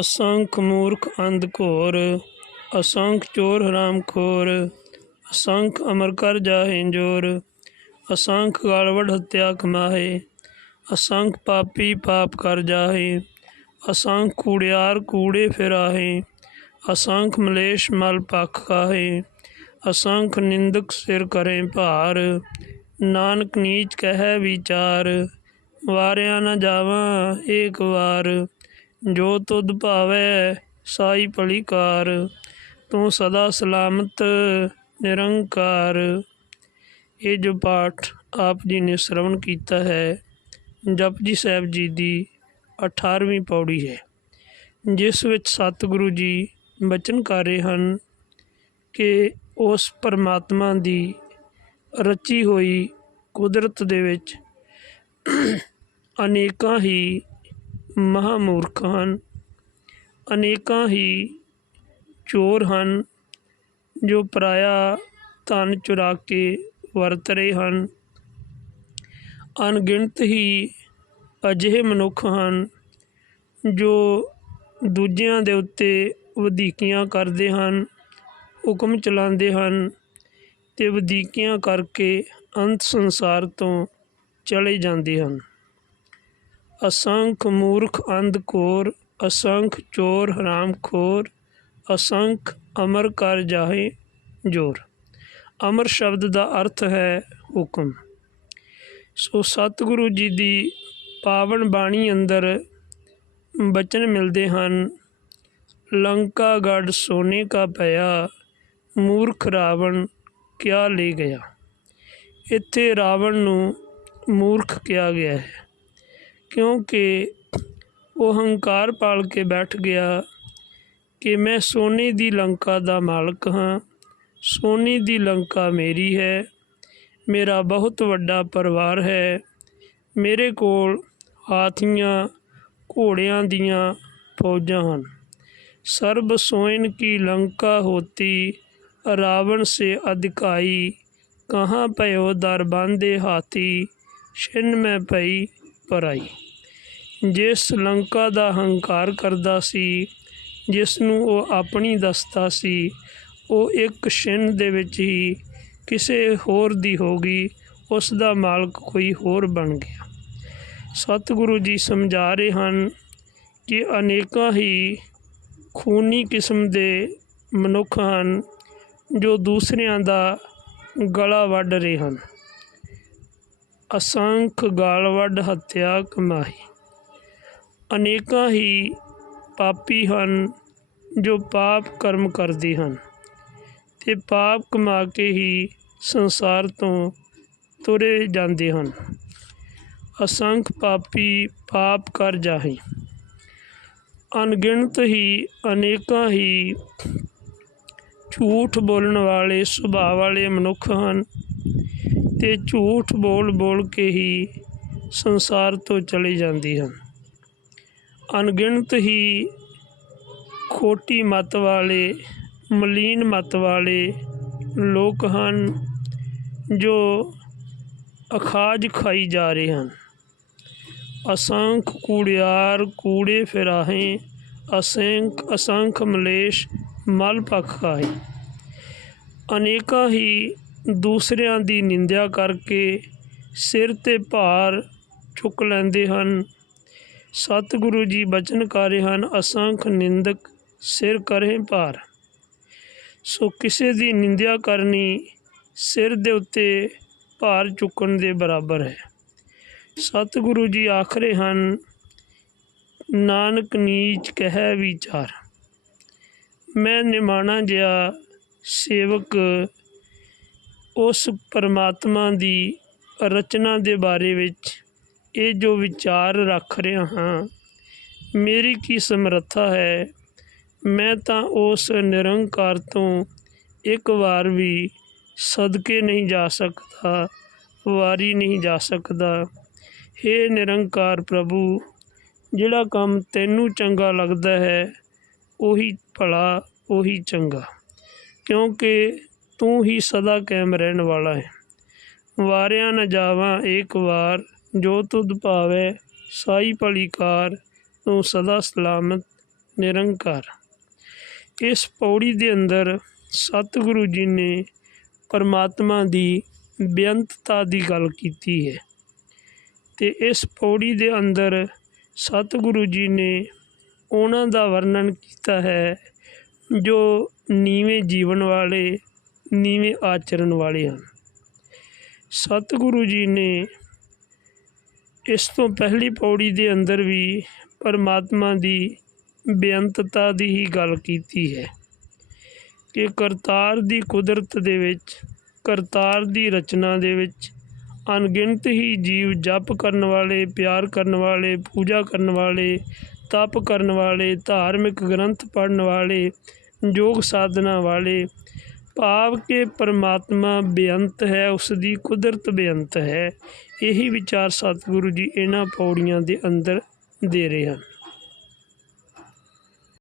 ਅਸੰਖ ਮੂਰਖ ਅੰਧ ਘੋਰ, ਅਸੰਖ ਚੋਰ ਹਰਾਮ ਖੋਰ, ਅਸੰਖ ਅਮਰ ਕਰ ਜਾਹੇ ਜੋਰ, ਅਸੰਖ ਗਾਲਵੜ ਹੱਤਿਆ ਕਮਾਹੇ, ਅਸੰਖ ਪਾਪੀ ਪਾਪ ਕਰ ਜਾਹੇ, ਅਸੰਖ ਕੂੜਿਆਰ ਕੂੜੇ ਫਿਰਾਹੇ, ਅਸੰਖ ਮਲੇਸ਼ ਮਲ ਪਖ ਕਾਹੇ, ਅਸੰਖ ਨਿੰਦਕ ਸਿਰ ਕਰੇ ਭਾਰ, ਨਾਨਕ ਨੀਚ ਕਹੈ ਵਿਚਾਰ, ਵਾਰਿਆ ਨਾ ਜਾਵਾਂ ਏਕ ਵਾਰ ਜੋ ਤੁਧ ਭਾਵੈ ਸਾਈ ਭਲੀ ਕਾਰ, ਤੂੰ ਸਦਾ ਸਲਾਮਤ, ਨਿਰੰਕਾਰ। ਇਹ ਜੋ ਪਾਠ ਆਪ ਜੀ ਨੇ ਸ਼ਰਵਣ ਕੀਤਾ ਹੈ ਜਪਜੀ ਸਾਹਿਬ ਜੀ ਦੀ 18ਵੀਂ ਪੌੜੀ ਹੈ। ਜਿਸ ਵਿੱਚ ਸਤਿਗੁਰੂ ਜੀ ਬਚਨ ਕਰ ਰਹੇ ਹਨ ਕਿ ਉਸ ਪਰਮਾਤਮਾ ਦੀ ਰਚੀ ਹੋਈ ਕੁਦਰਤ ਦੇ ਵਿੱਚ ਅਨੇਕਾਂ ਹੀ ਮਹਾਮੂਰਖ ਹਨ। ਅਨੇਕਾਂ ਹੀ ਚੋਰ ਹਨ, ਜੋ ਪਰਾਇਆ ਧਨ ਚੁਰਾ ਕੇ ਵਰਤ ਰਹੇ ਹਨ। ਅਣਗਿਣਤ ਹੀ ਅਜਿਹੇ ਮਨੁੱਖ ਹਨ, ਜੋ ਦੂਜਿਆਂ ਦੇ ਉੱਤੇ ਵਧੀਕੀਆਂ ਕਰਦੇ ਹਨ, ਹੁਕਮ ਚਲਾਉਂਦੇ ਹਨ ਅਤੇ ਵਧੀਕੀਆਂ ਕਰਕੇ ਅੰਤ ਸੰਸਾਰ ਤੋਂ ਚਲੇ ਜਾਂਦੇ ਹਨ। ਅਸੰਖ ਮੂਰਖ ਅੰਧ ਘੋਰ ਅਸੰਖ ਚੋਰ ਹਰਾਮ ਖੋਰ, ਅਸੰਖ ਅਮਰ ਕਰ ਜਾਹੇ ਜੋਰ। ਅਮਰ ਸ਼ਬਦ ਦਾ ਅਰਥ ਹੈ ਹੁਕਮ। ਸੋ ਸਤਿਗੁਰੂ ਜੀ ਦੀ ਪਾਵਨ ਬਾਣੀ ਅੰਦਰ ਬਚਨ ਮਿਲਦੇ ਹਨ, ਲੰਕਾ ਗੜ ਸੋਨੇ ਕਾ ਪਿਆ ਮੂਰਖ ਰਾਵਣ ਕਿਆ ਲੈ ਗਿਆ? ਇੱਥੇ ਰਾਵਣ ਨੂੰ ਮੂਰਖ ਕਿਹਾ ਗਿਆ ਹੈ। ਕਿਉਂਕਿ ਉਹ ਹੰਕਾਰ ਪਾਲ ਕੇ ਬੈਠ ਗਿਆ ਕਿ ਮੈਂ ਸੋਨੇ ਦੀ ਲੰਕਾ ਦਾ ਮਾਲਕ ਹਾਂ, ਸੋਨੇ ਦੀ ਲੰਕਾ ਮੇਰੀ ਹੈ, ਮੇਰਾ ਬਹੁਤ ਵੱਡਾ ਪਰਿਵਾਰ ਹੈ, ਮੇਰੇ ਕੋਲ ਹਾਥੀਆਂ, ਘੋੜਿਆਂ ਦੀਆਂ ਫੌਜਾਂ ਹਨ। ਸਰਬ ਸੋਇਨ ਕੀ ਲੰਕਾ ਹੋਤੀ, ਰਾਵਣ ਸੇ ਅਧਿਕਾਈ ਕਹਾਂ ਭਇਓ ਦਰ ਹਾਥੀ, ਛਿਨ ਮੈਂ ਪਈ ਪਰਾਈ ਜਿਸ ਲੰਕਾ ਦਾ ਹੰਕਾਰ ਕਰਦਾ ਸੀ, ਜਿਸ ਨੂੰ ਉਹ ਆਪਣੀ ਦੱਸਦਾ ਸੀ, ਉਹ ਇੱਕ ਛਿਨ ਦੇ ਵਿੱਚ ਹੀ ਕਿਸੇ ਹੋਰ ਦੀ ਹੋ ਗਈ, ਉਸ ਦਾ ਮਾਲਕ ਕੋਈ ਹੋਰ ਬਣ ਗਿਆ। ਸਤਿਗੁਰੂ ਜੀ ਸਮਝਾ ਰਹੇ ਹਨ ਕਿ ਅਨੇਕਾਂ ਹੀ ਖੂਨੀ ਕਿਸਮ ਦੇ ਮਨੁੱਖ ਹਨ ਜੋ ਦੂਸਰਿਆਂ ਦਾ ਗਲਾ ਵੱਢ ਰਹੇ ਹਨ। ਅਸੰਖ ਗਾਲਵੱਡ ਹੱਤਿਆ ਕਮਾਹੀ ਅਨੇਕਾਂ ਹੀ ਪਾਪੀ ਹਨ ਜੋ ਪਾਪ ਕਰਮ ਕਰਦੇ ਹਨ ਤੇ ਪਾਪ ਕਮਾ ਕੇ ਹੀ ਸੰਸਾਰ ਤੋਂ ਤੁਰੇ ਜਾਂਦੇ ਹਨ। ਅਸੰਖ ਪਾਪੀ ਪਾਪ ਕਰ ਜਾਹੇ। ਅਣਗਿਣਤ ਹੀ ਅਨੇਕਾਂ ਹੀ ਝੂਠ ਬੋਲਣ ਵਾਲੇ ਸੁਭਾਅ ਵਾਲੇ ਮਨੁੱਖ ਹਨ। ਤੇ ਝੂਠ ਬੋਲ ਬੋਲ ਕੇ ਹੀ ਸੰਸਾਰ ਤੋਂ ਚਲੇ ਜਾਂਦੇ ਹਨ। ਅਣਗਿਣਤ ਹੀ ਖੋਟੀ ਮਤ ਵਾਲੇ, ਮਲੀਨ ਮਤ ਵਾਲੇ ਲੋਕ ਹਨ ਜੋ ਅਖਾਜ ਖਾਈ ਜਾ ਰਹੇ ਹਨ। ਅਸੰਖ ਕੂੜਿਆਰ ਕੂੜੇ ਫਿਰਾਹੇ, ਅਸੰਖ ਅਸੰਖ ਮਲੇਸ਼ ਮਲ ਪਖ ਖਾਏ। ਅਨੇਕਾਂ ਹੀ ਦੂਸਰਿਆਂ ਦੀ ਨਿੰਦਿਆ ਕਰਕੇ ਸਿਰ ਤੇ ਭਾਰ ਚੁੱਕ ਲੈਂਦੇ ਹਨ। ਸਤਿਗੁਰੂ ਜੀ ਬਚਨ ਕਰ ਰਹੇ ਹਨ, ਅਸੰਖ ਨਿੰਦਕ ਸਿਰ ਕਰੇ ਭਾਰ। ਸੋ ਕਿਸੇ ਦੀ ਨਿੰਦਿਆ ਕਰਨੀ ਸਿਰ ਦੇ ਉੱਤੇ ਭਾਰ ਚੁੱਕਣ ਦੇ ਬਰਾਬਰ ਹੈ। ਸਤਿਗੁਰੂ ਜੀ ਆਖਰੇ ਹਨ, ਨਾਨਕ ਨੀਚ ਕਹਿ ਵਿਚਾਰ। ਮੈਂ ਨਿਮਾਣਾ ਜਿਹਾ ਸੇਵਕ ਉਸ ਪਰਮਾਤਮਾ ਦੀ ਰਚਨਾ ਦੇ ਬਾਰੇ ਵਿੱਚ ਇਹ ਜੋ ਵਿਚਾਰ ਰੱਖ ਰਿਹਾ ਹਾਂ, ਮੇਰੀ ਕੀ ਸਮਰੱਥਾ ਹੈ? ਮੈਂ ਤਾਂ ਉਸ ਨਿਰੰਕਾਰ ਤੋਂ ਇੱਕ ਵਾਰ ਵੀ ਸਦਕੇ ਨਹੀਂ ਜਾ ਸਕਦਾ, ਵਾਰੀ ਨਹੀਂ ਜਾ ਸਕਦਾ। ਹੇ ਨਿਰੰਕਾਰ ਪ੍ਰਭੂ, ਜਿਹੜਾ ਕੰਮ ਤੈਨੂੰ ਚੰਗਾ ਲੱਗਦਾ ਹੈ, ਉਹੀ ਭਲਾ, ਉਹੀ ਚੰਗਾ। ਕਿਉਂਕਿ ਤੂੰ ਹੀ ਸਦਾ ਕਾਇਮ ਰਹਿਣ ਵਾਲਾ ਹੈ। ਵਾਰਿਆ ਨ ਜਾਵਾਂ ਏਕ ਵਾਰ, ਜੋ ਤੁਧ ਭਾਵੈ ਸਾਈ ਭਲੀ ਕਾਰ ਤੂੰ ਸਦਾ ਸਲਾਮਤ, ਨਿਰੰਕਾਰ। ਇਸ ਪੌੜੀ ਦੇ ਅੰਦਰ ਸਤਿਗੁਰੂ ਜੀ ਨੇ ਪਰਮਾਤਮਾ ਦੀ ਬੇਅੰਤਤਾ ਦੀ ਗੱਲ ਕੀਤੀ ਹੈ ਤੇ ਇਸ ਪੌੜੀ ਦੇ ਅੰਦਰ ਸਤਿਗੁਰੂ ਜੀ ਨੇ ਉਹਨਾਂ ਦਾ ਵਰਣਨ ਕੀਤਾ ਹੈ ਜੋ ਨੀਵੇਂ ਜੀਵਨ ਵਾਲੇ ਨੀਵੇਂ ਆਚਰਨ ਵਾਲੇ ਹਨ। ਸਤਿਗੁਰੂ ਜੀ ਨੇ ਇਸ ਤੋਂ ਪਹਿਲੀ ਪੌੜੀ ਦੇ ਅੰਦਰ ਵੀ ਪਰਮਾਤਮਾ ਦੀ ਬੇਅੰਤਤਾ ਦੀ ਹੀ ਗੱਲ ਕੀਤੀ ਹੈ ਕਿ ਕਰਤਾਰ ਦੀ ਕੁਦਰਤ ਦੇ ਵਿੱਚ, ਕਰਤਾਰ ਦੀ ਰਚਨਾ ਦੇ ਵਿੱਚ ਅਣਗਿਣਤ ਹੀ ਜੀਵ ਜਪ ਕਰਨ ਵਾਲੇ, ਪਿਆਰ ਕਰਨ ਵਾਲੇ, ਪੂਜਾ ਕਰਨ ਵਾਲੇ, ਤਪ ਕਰਨ ਵਾਲੇ, ਧਾਰਮਿਕ ਗ੍ਰੰਥ ਪੜ੍ਹਨ ਵਾਲੇ, ਯੋਗ ਸਾਧਨਾ ਵਾਲੇ ਭਾਵ ਕਿ ਪਰਮਾਤਮਾ ਬੇਅੰਤ ਹੈ ਉਸ ਦੀ ਕੁਦਰਤ ਬੇਅੰਤ ਹੈ। ਇਹੀ ਵਿਚਾਰ ਸਤਿਗੁਰੂ ਜੀ ਇਹਨਾਂ ਪੌੜੀਆਂ ਦੇ ਅੰਦਰ ਦੇ ਰਹੇ ਹਨ।